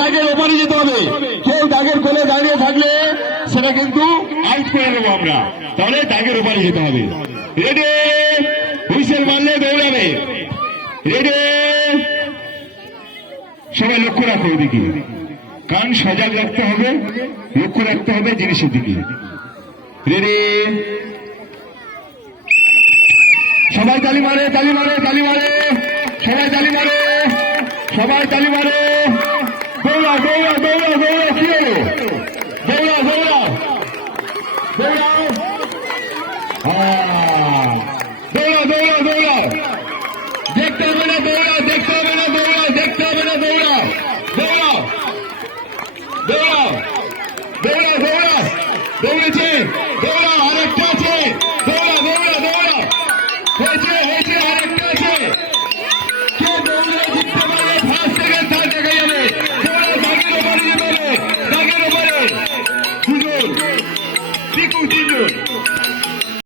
দাগের ওপারে যেতে হবে। কেউ দাগের কোলে দাঁড়িয়ে থাকলে সেটা কিন্তু আউট করে দেবো আমরা। তাহলে দাগের ওপারে যেতে হবে। রেডি হুইসেল মারলে দৌড়াবে। রেডি সবাই লক্ষ্য রাখো ওদিকে কান সজাগ রাখতে হবে, লক্ষ্য রাখতে হবে জিনিসের দিকে। রেডি সবাই তালি মারে তালি মারে তালি মারে। সবাই তালি মারে, সবাই তালি মারে। venha, venha, venha, filho! Venha, venha! Venha! Ah. good.